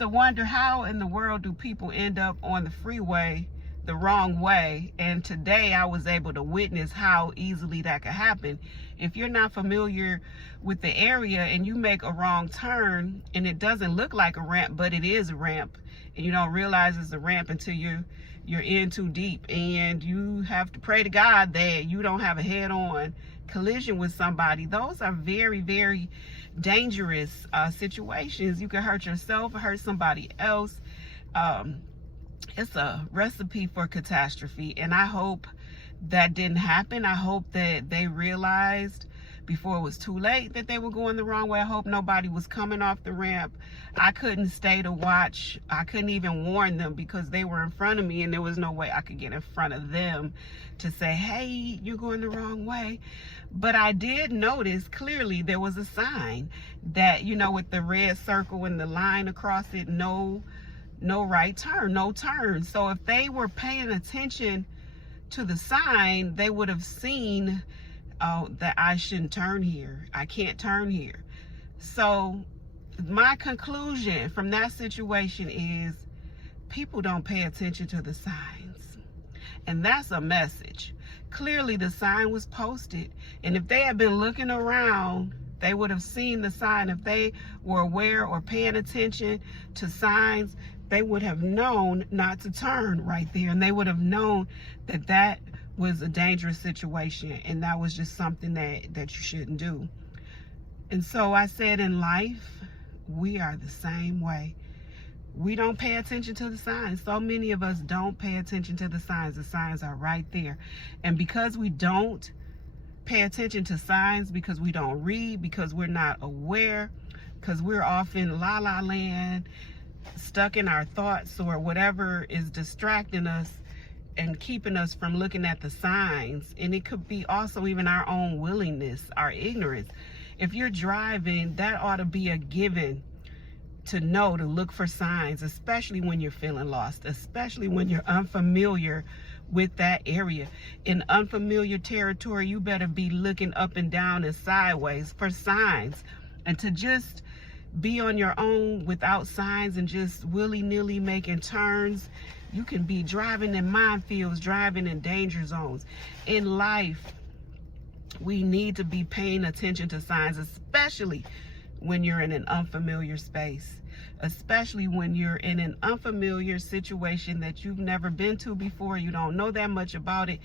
to wonder, how in the world do people end up on the freeway the wrong way? And today I was able to witness how easily that could happen. If you're not familiar with the area and you make a wrong turn and it doesn't look like a ramp, but it is a ramp, and you don't realize it's a ramp until you're in too deep, and you have to pray to God that you don't have a head-on collision with somebody. Those are very, very dangerous situations. You can hurt yourself, hurt somebody else. It's a recipe for catastrophe, and I hope that didn't happen. I hope that they realized before it was too late that they were going the wrong way. I hope nobody was coming off the ramp. I couldn't stay to watch. I couldn't even warn them because they were in front of me, and there was no way I could get in front of them to say, hey, you're going the wrong way. But I did notice clearly there was a sign that, you know, with the red circle and the line across it, no right turn, no turn. So if they were paying attention to the sign, they would have seen that I shouldn't turn here. I can't turn here. So my conclusion from that situation is people don't pay attention to the signs. And that's a message. Clearly the sign was posted, and if they had been looking around, they would have seen the sign. If they were aware or paying attention to signs, they would have known not to turn right there, and they would have known that that was a dangerous situation, and that was just something that you shouldn't do. And so I said, in life, we are the same way. We don't pay attention to the signs. So many of us don't pay attention to the signs. The signs are right there. And because we don't pay attention to signs, because we don't read, because we're not aware, because we're off in la-la land, stuck in our thoughts or whatever is distracting us and keeping us from looking at the signs. And it could be also even our own willingness, our ignorance. If you're driving, that ought to be a given to know to look for signs, especially when you're feeling lost, especially when you're unfamiliar with that area. In unfamiliar territory, you better be looking up and down and sideways for signs. And to just be on your own without signs and just willy-nilly making turns, you can be driving in minefields, driving in danger zones. In life, we need to be paying attention to signs, especially when you're in an unfamiliar space, especially when you're in an unfamiliar situation that you've never been to before, you don't know that much about it.